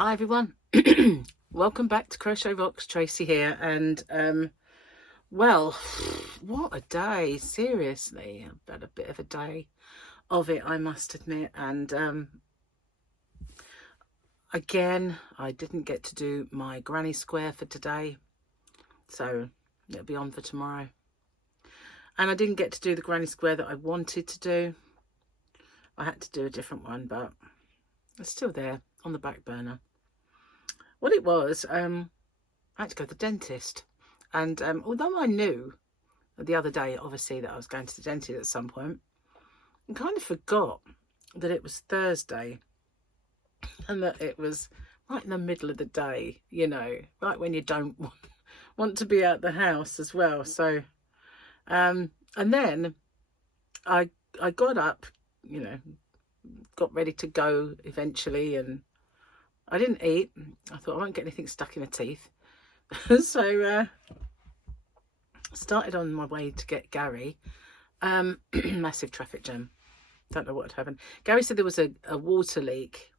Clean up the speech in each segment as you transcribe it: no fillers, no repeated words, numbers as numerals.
Hi everyone, welcome back to Crochet Rocks. Tracy here, and well, what a day, seriously. I've had a bit of a day of it, I must admit. And again, I didn't get to do my granny square for today, so it'll be on for tomorrow. And I didn't get to do the granny square that I wanted to do. I had to do a different one, but it's still there on the back burner. What it was, I had to go to the dentist. And although I knew the other day, obviously, that I was going to the dentist at some point, I kind of forgot that it was Thursday and that it was right in the middle of the day, you know, right when you don't want to be out the house as well. So, and then I got up, you know, got ready to go eventually, and I didn't eat. I thought I won't get anything stuck in my teeth. So started on my way to get Gary. Massive traffic jam. Don't know what had happened. Gary said there was a water leak,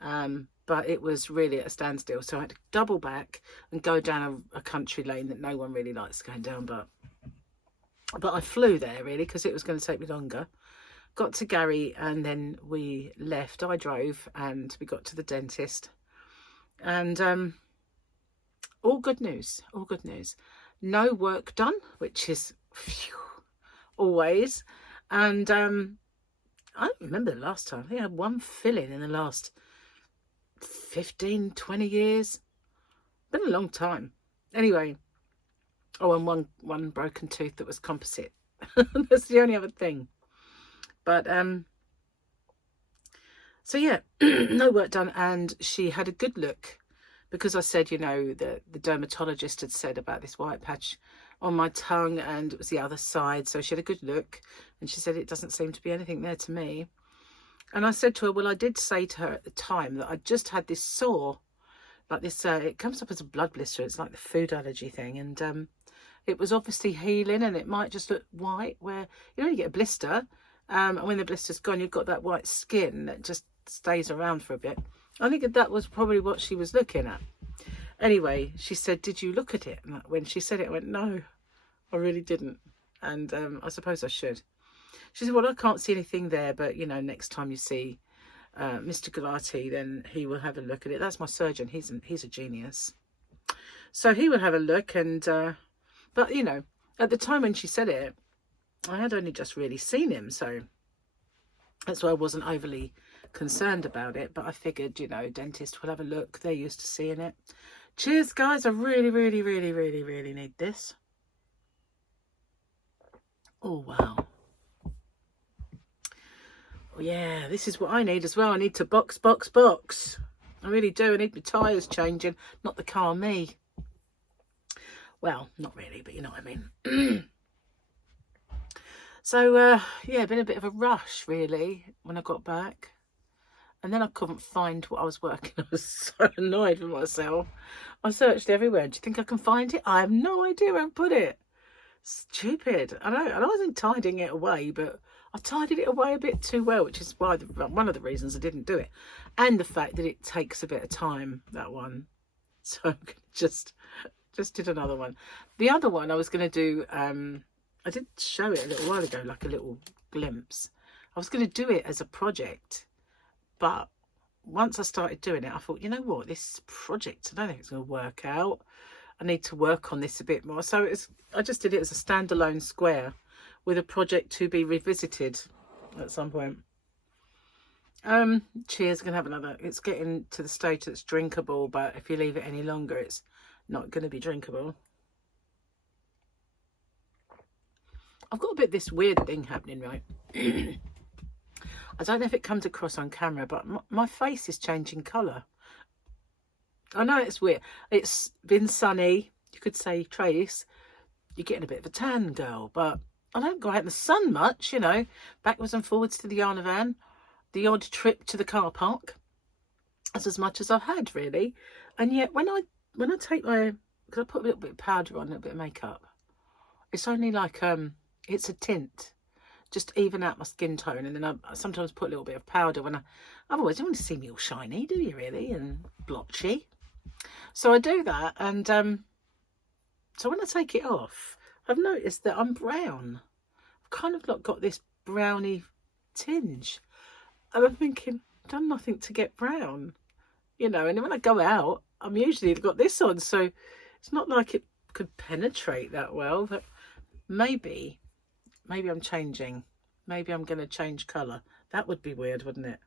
but it was really at a standstill. So I had to double back and go down a country lane that no one really likes going down. But I flew there really because it was going to take me longer. Got to Gary and then we left. I drove and we got to the dentist. And all good news, all good news. No work done, which is phew, always. And I don't remember the last time. I think I had one fill-in the last 15, 20 years. Been a long time. Anyway, oh, and one broken tooth that was composite. That's the only other thing. But so yeah, no work done, and she had a good look because I said, you know, the dermatologist had said about this white patch on my tongue and it was the other side. So she had a good look and she said it doesn't seem to be anything there to me. And I said to her, well, I did say to her at the time that I just had this sore, like this, it comes up as a blood blister. It's like the food allergy thing. And it was obviously healing and it might just look white where, you know, you get a blister. And when the blister's gone, you've got that white skin that just stays around for a bit. I think that was probably what she was looking at. Anyway, she said, did you look at it? And when she said it, I went, no, I really didn't. And I suppose I should. She said, well, I can't see anything there, but, you know, next time you see Mr. Galati, then he will have a look at it. That's my surgeon. He's a genius. So he will have a look. And but, you know, at the time when she said it, I had only just really seen him, so that's why I wasn't overly concerned about it. But I figured, you know, dentist will have a look. They're used to seeing it. Cheers, guys. I really, really, really, really, really need this. Oh, wow. Oh, yeah, this is what I need as well. I need to box. I really do. I need my tyres changing, not the car, me. Well, not really, but you know what I mean. So, yeah, been a bit of a rush, really, when I got back. And then I couldn't find what I was working on. I was so annoyed with myself. I searched everywhere. Do you think I can find it? I have no idea where I put it. Stupid. I know. And I wasn't tidying it away, but I tidied it away a bit too well, which is why one of the reasons I didn't do it. And the fact that it takes a bit of time, that one. So I'm just did another one. The other one I was going to do... I did show it a little while ago, like a little glimpse. I was going to do it as a project, but once I started doing it, I thought, you know what, this project, I don't think it's going to work out. I need to work on this a bit more. So I just did it as a standalone square with a project to be revisited at some point. Cheers, going to have another. It's getting to the stage that's drinkable, but if you leave it any longer, it's not going to be drinkable. I've got a bit of this weird thing happening, right? I don't know if it comes across on camera, but my face is changing colour. I know it's weird. It's been sunny. You could say, Trace, you're getting a bit of a tan, girl. But I don't go out in the sun much, you know. Backwards and forwards to the yarny van. The odd trip to the car park. That's as much as I've had, really. And yet, when I take my... Because I put a little bit of powder on, a little bit of makeup. It's only like... it's a tint. just even out my skin tone. And then I sometimes put a little bit of powder when otherwise you don't want to see me all shiny, do you really, and blotchy? So I do that, and so when I take it off, I've noticed that I'm brown. I've kind of got this browny tinge, and I'm thinking, I've done nothing to get brown, you know. And then when I go out, I'm usually got this on, so it's not like it could penetrate that well. But maybe I'm changing. Maybe I'm going to change colour. That would be weird, wouldn't it?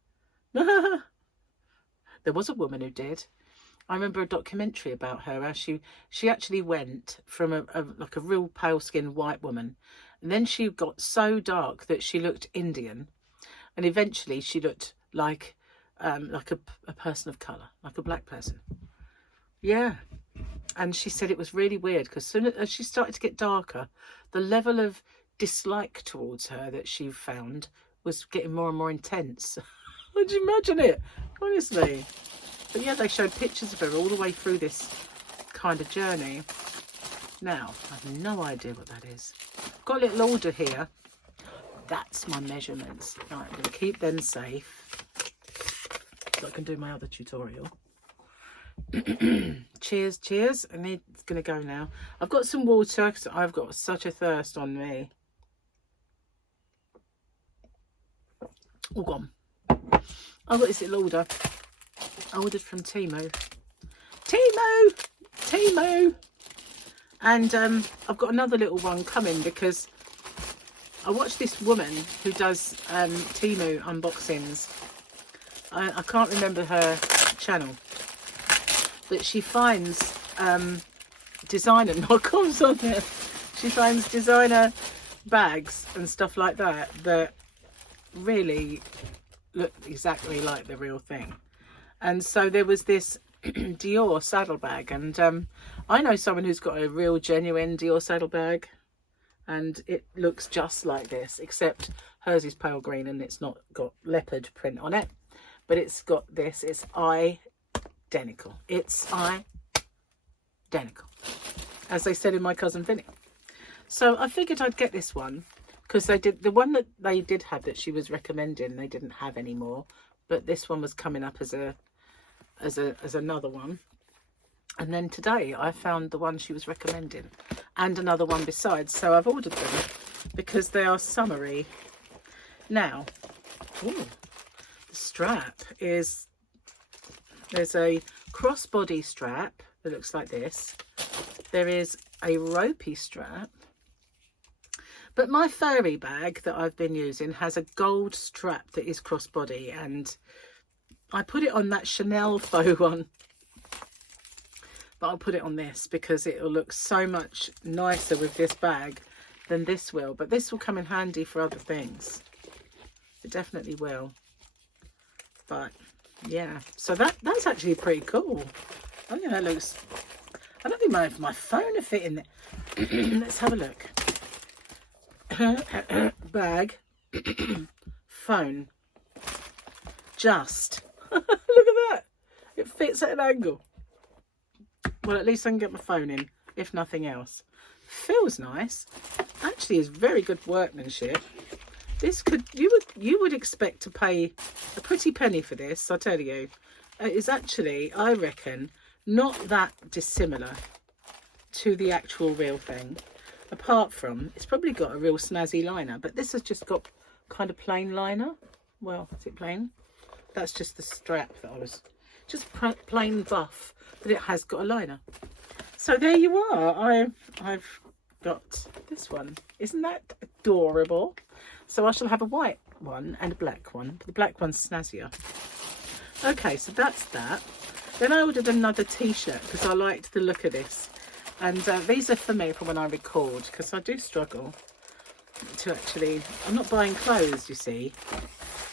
There was a woman who did. I remember a documentary about her, how she actually went from like a real pale skinned white woman, and then she got so dark that she looked Indian, and eventually she looked like a person of colour, like a black person. Yeah. And she said it was really weird, because as soon as she started to get darker, the level of dislike towards her that she found was getting more and more intense. Would you imagine it? Honestly. But yeah, they showed pictures of her all the way through this kind of journey. Now, I have no idea what that is. Got a little order here. That's my measurements. Right, I'm going to keep them safe, so I can do my other tutorial. Cheers, cheers. It's going to go now. I've got some water because I've got such a thirst on me. All gone. I've got this little order. I ordered from TEMU. TEMU! And I've got another little one coming, because I watched this woman who does TEMU unboxings. I can't remember her channel, but she finds designer knockoffs on there. She finds designer bags and stuff like that that really look exactly like the real thing. And so there was this Dior saddlebag, and I know someone who's got a real genuine Dior saddlebag, and it looks just like this, except hers is pale green and it's not got leopard print on it, but it's got this. It's identical. It's identical, as they said in My Cousin Vinny. So I figured I'd get this one, because they did, the one that they did have that she was recommending, they didn't have anymore, but this one was coming up as another one. And then today I found the one she was recommending and another one besides, so I've ordered them because they are summery. Now, ooh, the strap is, there's a crossbody strap that looks like this. There is a ropey strap, but my furry bag that I've been using has a gold strap that is crossbody, and I put it on that Chanel faux one, but I'll put it on this because it will look so much nicer with this bag than this will. But this will come in handy for other things. It definitely will. But yeah, so that's actually pretty cool. I think that looks, I don't think my phone will fit in there. Let's have a look. Bag, phone, just. Look at that. It fits at an angle. Well, at least I can get my phone in, if nothing else. Feels nice. Actually is very good workmanship. This could, you would expect to pay a pretty penny for this, I tell you. It is actually, I reckon, not that dissimilar to the actual real thing. Apart from, it's probably got a real snazzy liner, but this has just got kind of plain liner. Well, is it plain? That's just the strap that I was, just plain buff, but it has got a liner. So there you are. I've got this one. Isn't that adorable? So I shall have a white one and a black one. But the black one's snazzier. Okay, so that's that. Then I ordered another t-shirt because I liked the look of this. And these are for me for when I record, because I do struggle to actually, I'm not buying clothes, you see,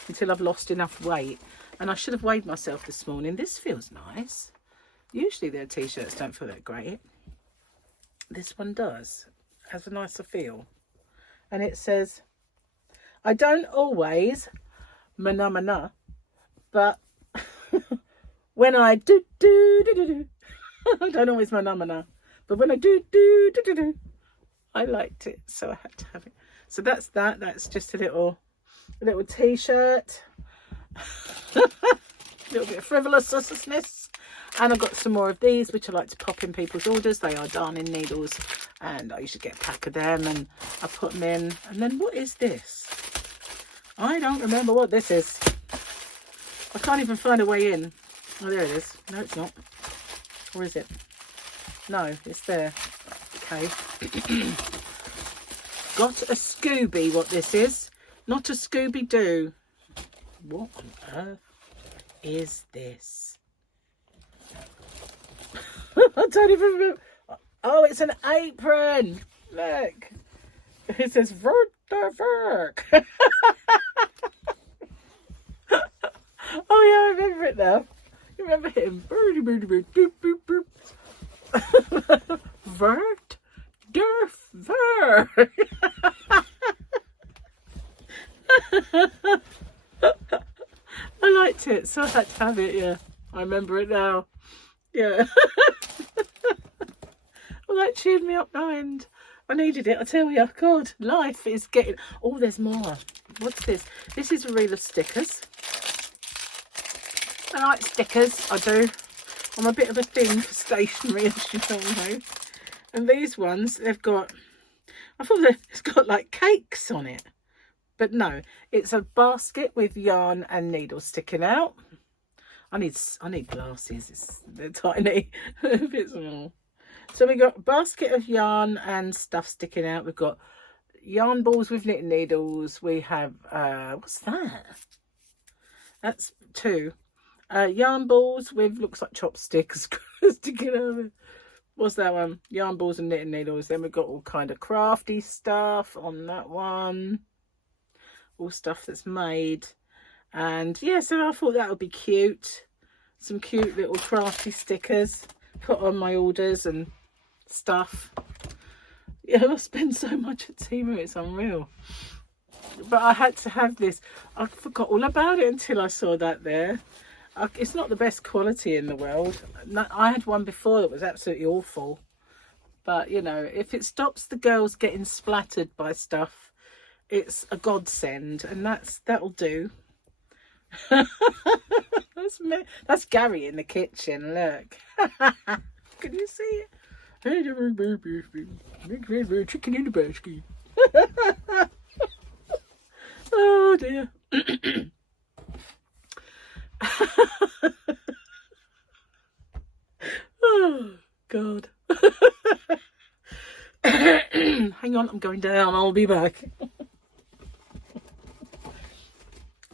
until I've lost enough weight. And I should have weighed myself this morning. This feels nice. Usually their t-shirts don't feel that great. This one does. It has a nicer feel. And it says, I don't always mana, but when I do, I don't always mana, but when I do, I liked it, so I had to have it. So that's that. That's just a little t-shirt. A little bit of frivolousness. And I've got some more of these, which I like to pop in people's orders. They are darning needles, and I usually get a pack of them, and I put them in. And then what is this? I don't remember what this is. I can't even find a way in. Oh, there it is. No, it's not. Or is it? No, it's there. Okay. Got a Scooby, what this is. Not a Scooby-Doo. What on earth is this? I don't even remember. Oh, it's an apron. Look. It says Vert the Verk. Oh yeah, I remember it now. You remember him? Vert der Verk. I liked it, so I had to have it. Yeah, I remember it now. Yeah. Well, that cheered me up no end. I needed it, I tell you. God, life is getting... Oh, there's more. What's this? This is a reel of stickers. I like stickers, I do. I'm a bit of a thing for stationery, as you all know. And these ones, they've got... I thought it's got like cakes on it. But no, it's a basket with yarn and needles sticking out. I need glasses. They're tiny. A bit small. So we got a basket of yarn and stuff sticking out. We've got yarn balls with knitting needles. We have what's that? That's 2. Yarn balls with looks like chopsticks sticking out of it. What's that one? Yarn balls and knitting needles. Then we've got all kind of crafty stuff on that one. All stuff that's made. And yeah, so I thought that would be cute. Some cute little crafty stickers put on my orders and stuff. Yeah, I spend so much at TEMU, it's unreal. But I had to have this. I forgot all about it until I saw that there. It's not the best quality in the world. I had one before that was absolutely awful. But, you know, if it stops the girls getting splattered by stuff, it's a godsend. And that'll do. That's me. That's Gary in the kitchen. Look. Can you see it? Chicken in the basket. Oh dear. Oh God. Hang on, I'm going down. I'll be back.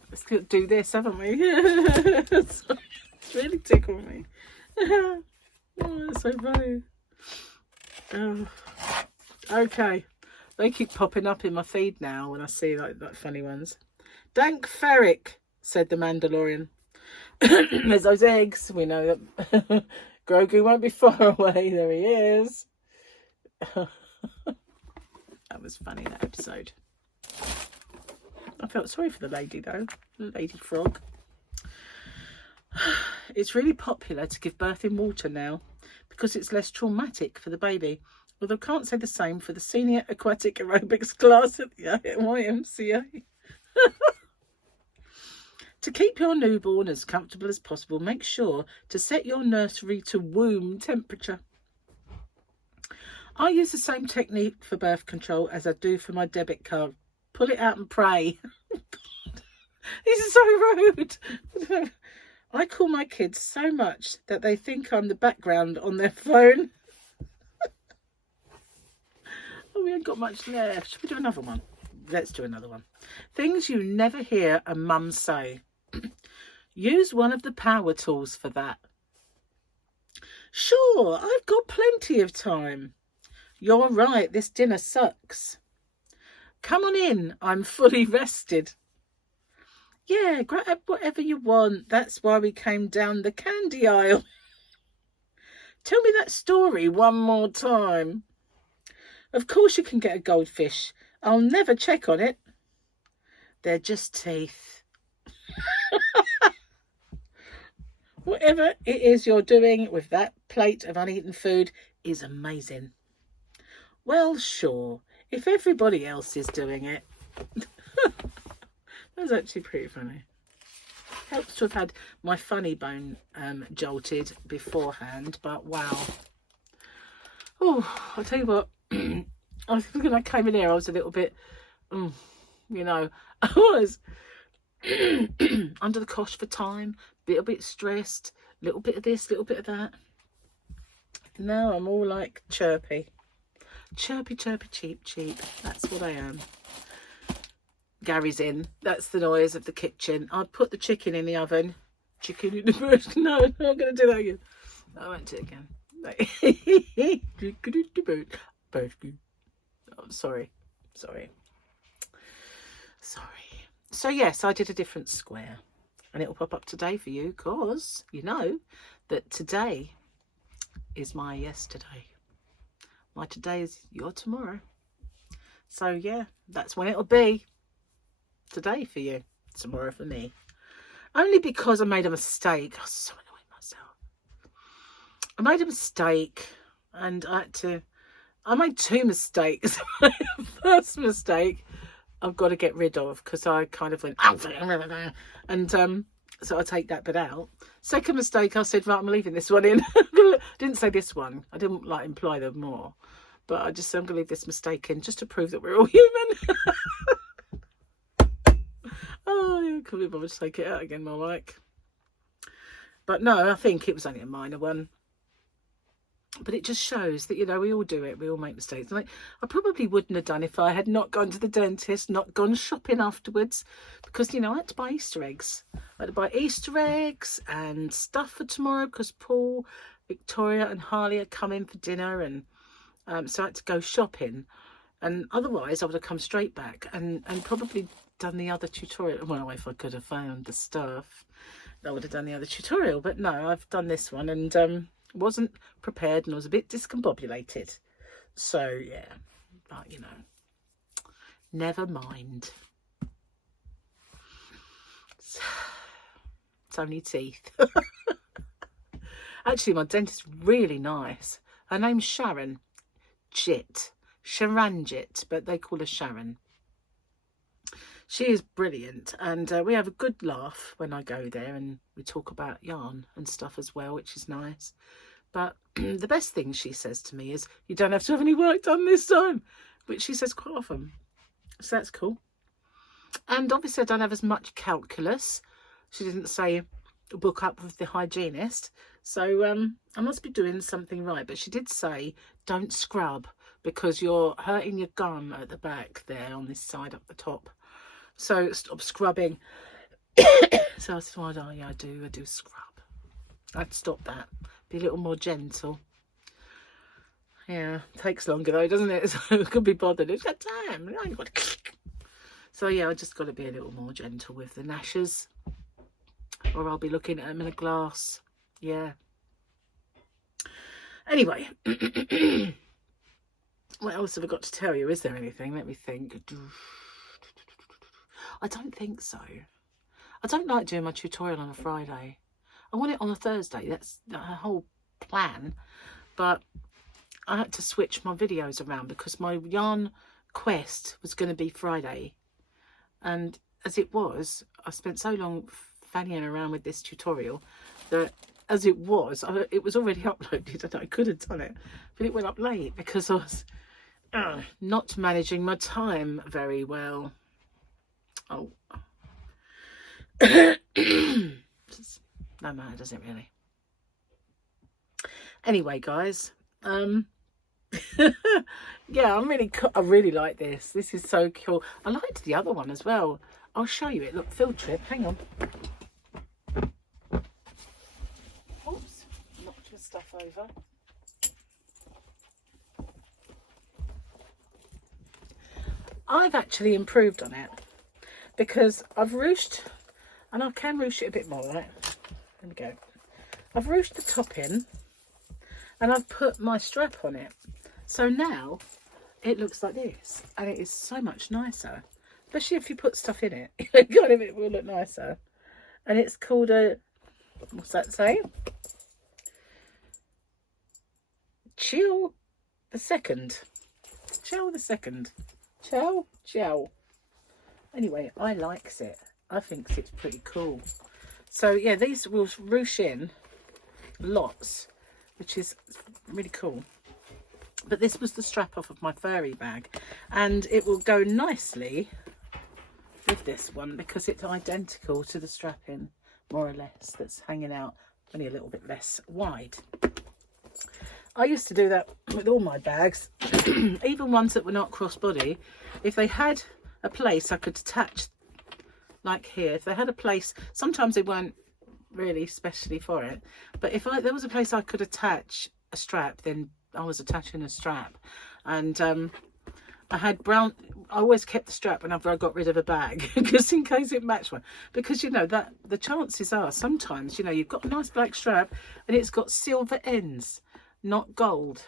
Let's do this, haven't we? It's really tickled me. Oh, it's so funny. Oh. Okay. They keep popping up in my feed now when I see like funny ones. Dank Ferrick, said the Mandalorian. There's those eggs. We know that Grogu won't be far away. There he is. That was funny, that episode. I felt sorry for the lady though, the lady frog. It's really popular to give birth in water now because it's less traumatic for the baby. Although I can't say the same for the senior aquatic aerobics class at the YMCA. To keep your newborn as comfortable as possible, make sure to set your nursery to womb temperature. I use the same technique for birth control as I do for my debit card. Pull it out and pray. God, this is so rude. I call my kids so much that they think I'm the background on their phone. Oh, we ain't got much left. Should we do another one? Let's do another one. Things you never hear a mum say. Use one of the power tools for that. Sure, I've got plenty of time. You're right, this dinner sucks. Come on in, I'm fully rested. Yeah, grab whatever you want. That's why we came down the candy aisle. Tell me that story one more time. Of course you can get a goldfish. I'll never check on it. They're just teeth. Whatever it is you're doing with that plate of uneaten food is amazing. Well, sure. if everybody else is doing it. That's actually pretty funny. Helps to have had my funny bone jolted beforehand, but wow. Oh, I'll tell you what, I think when I came in here, I was a little bit, you know, I was under the cosh for time, a little bit stressed, little bit of this, little bit of that. Now I'm all like chirpy. Chirpy, chirpy, cheep, cheep. That's what I am. Gary's in. That's the noise of the kitchen. I'd put the chicken in the oven. Chicken in the bush. No, I'm not going to do that again. I won't do it again. Oh, sorry. So yes, I did a different square, and it will pop up today for you, because you know that today is my yesterday. My today is your tomorrow. So yeah, that's when it'll be. Today for you, tomorrow for me. Only because I made a mistake. I was so annoyed myself. I made a mistake, and I made two mistakes. First mistake I've got to get rid of, because I kind of went, and so I take that bit out. Second mistake, I said, right, I'm leaving this one in. Didn't say this one. I didn't like imply them more, but I just said I'm going to leave this mistake in, just to prove that we're all human. Oh, I couldn't be bothered to take it out again, my like. But no, I think it was only a minor one. But it just shows that, you know, we all do it. We all make mistakes. Like, I probably wouldn't have done if I had not gone to the dentist, not gone shopping afterwards. Because, you know, I had to buy Easter eggs. I had to buy Easter eggs and stuff for tomorrow, because Paul, Victoria and Harley are coming for dinner. And so I had to go shopping. And otherwise, I would have come straight back and probably done the other tutorial. Well, if I could have found the stuff, I would have done the other tutorial. But no, I've done this one, and wasn't prepared, and was a bit discombobulated. So yeah, but you know, never mind. It's only teeth. Actually, my dentist's really nice. Her name's Sharon Sharanjit, but they call her Sharon. She is brilliant, and we have a good laugh when I go there, and we talk about yarn and stuff as well, which is nice. But the best thing she says to me is, you don't have to have any work done this time, which she says quite often. So that's cool. And obviously I don't have as much calculus. She didn't say book up with the hygienist. So I must be doing something right. But she did say, don't scrub, because you're hurting your gum at the back there on this side up the top. So stop scrubbing. So I said, well, yeah, I do scrub. I'd stop that. Be a little more gentle. Yeah, takes longer though, doesn't it? So it could be bothered. It's got time. So yeah, I just got to be a little more gentle with the gnashers, or I'll be looking at them in a glass. Yeah. Anyway, what else have I got to tell you? Is there anything? Let me think. I don't think so. I don't like doing my tutorial on a Friday. I want it on a Thursday. That's the whole plan. But I had to switch my videos around because my yarn quest was going to be Friday. And as it was, I spent so long fannying around with this tutorial that as it was already uploaded, and I could have done it. But it went up late because I was not managing my time very well. Oh. No matter, does it really? Anyway, guys, yeah, I really like this. This is so cool. I liked the other one as well. I'll show you it. Look, field trip. Hang on. Oops, knocked my stuff over. I've actually improved on it because I've ruched, and I can ruche it a bit more, right? There we go. I've ruched the top in and I've put my strap on it. So now it looks like this, and it is so much nicer, especially if you put stuff in it. Kind of, it will look nicer. And it's called a, what's that say? Chill the second. Chow the second. Chow, chow. Anyway, I likes it. I think it's pretty cool. So yeah, these will ruche in lots, which is really cool. But this was the strap off of my furry bag, and it will go nicely with this one because it's identical to the strapping, more or less, that's hanging out, only a little bit less wide. I used to do that with all my bags, even ones that were not crossbody. If they had a place I could attach, like here, if they had a place, sometimes they weren't really specially for it, but if there was a place I could attach a strap, then I was attaching a strap. And I had brown, I always kept the strap whenever I got rid of a bag, just in case it matched one, because you know that the chances are sometimes, you know, you've got a nice black strap and it's got silver ends, not gold,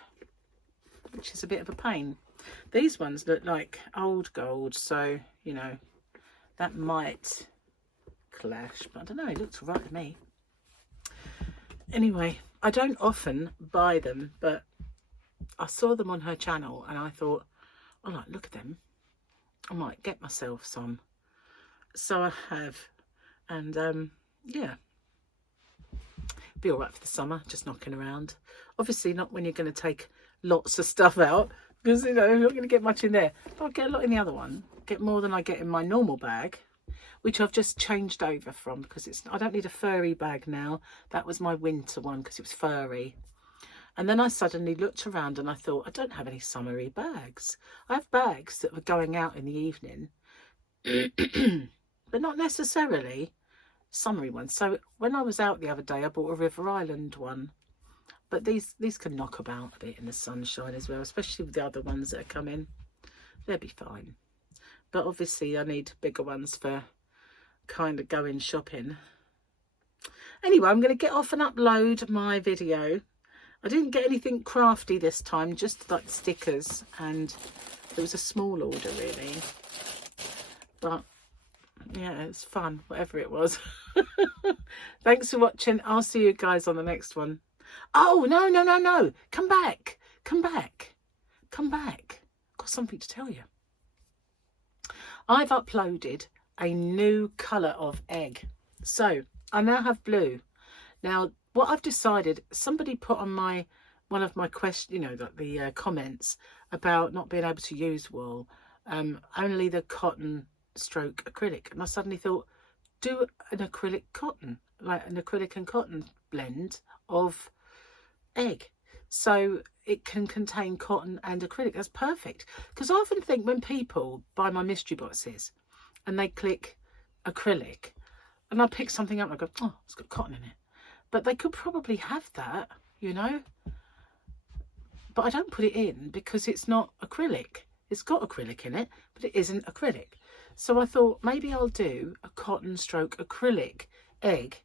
which is a bit of a pain. These ones look like old gold, so you know that might clash, but I don't know, it looks all right to me. Anyway, I don't often buy them, but I saw them on her channel and I thought, oh, like, look at them, I might get myself some. So I have, and yeah, be all right for the summer, just knocking around. Obviously not when you're going to take lots of stuff out, because you know you're not going to get much in there, but I'll get a lot in the other one, get more than I get in my normal bag, which I've just changed over from, because it's, I don't need a furry bag now. That was my winter one because it was furry. And then I suddenly looked around and I thought, I don't have any summery bags. I have bags that were going out in the evening, but not necessarily summery ones. So when I was out the other day, I bought a River Island one. But these can knock about a bit in the sunshine as well, especially with the other ones that are coming. They'll be fine. But obviously I need bigger ones for kind of going shopping. Anyway, I'm going to get off and upload my video. I didn't get anything crafty this time, just like stickers, and it was a small order really. But yeah, it's fun, whatever it was. Thanks for watching. I'll see you guys on the next one. Oh, no. Come back. Got something to tell you. I've uploaded a new colour of egg. So I now have blue. Now, what I've decided, somebody put on one of my questions, you know, the comments about not being able to use wool, only the cotton stroke acrylic. And I suddenly thought, do an acrylic cotton, like an acrylic and cotton blend of egg, so it can contain cotton and acrylic. That's perfect, because I often think when people buy my mystery boxes and they click acrylic and I pick something up and I go, oh, it's got cotton in it, but they could probably have that, you know, but I don't put it in because it's not acrylic. It's got acrylic in it, but it isn't acrylic. So I thought maybe I'll do a cotton stroke acrylic egg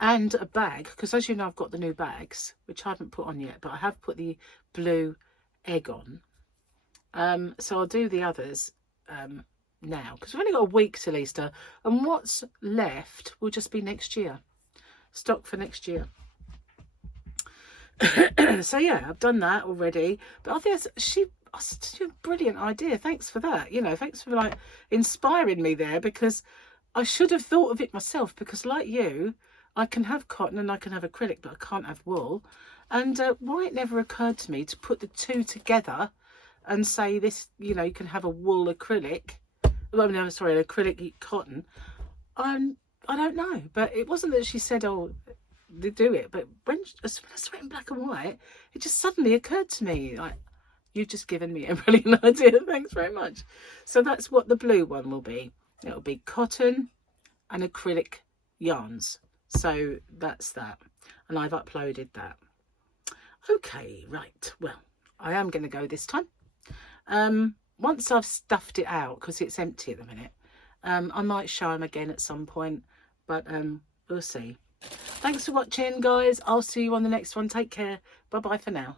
and a bag, because as you know I've got the new bags which I haven't put on yet, but I have put the blue egg on. So I'll do the others now, because we've only got a week till Easter, and what's left will just be next year, stock for next year. So yeah, I've done that already, but I think she such a brilliant idea. Thanks for that, you know, thanks for like inspiring me there, because I should have thought of it myself, because like you, I can have cotton and I can have acrylic, but I can't have wool. And why it never occurred to me to put the two together and say this, you know, you can have a wool acrylic, well, no, sorry, an acrylic cotton. I don't know, but it wasn't that she said, oh, they do it, but when I saw it in black and white, it just suddenly occurred to me, like, you've just given me a brilliant idea. Thanks very much. So that's what the blue one will be. It'll be cotton and acrylic yarns. So that's that, and I've uploaded that. Okay, right, well, I am going to go this time. Once I've stuffed it out, because it's empty at the minute, I might show them again at some point, but we'll see. Thanks for watching, guys. I'll see you on the next one. Take care. Bye bye for now.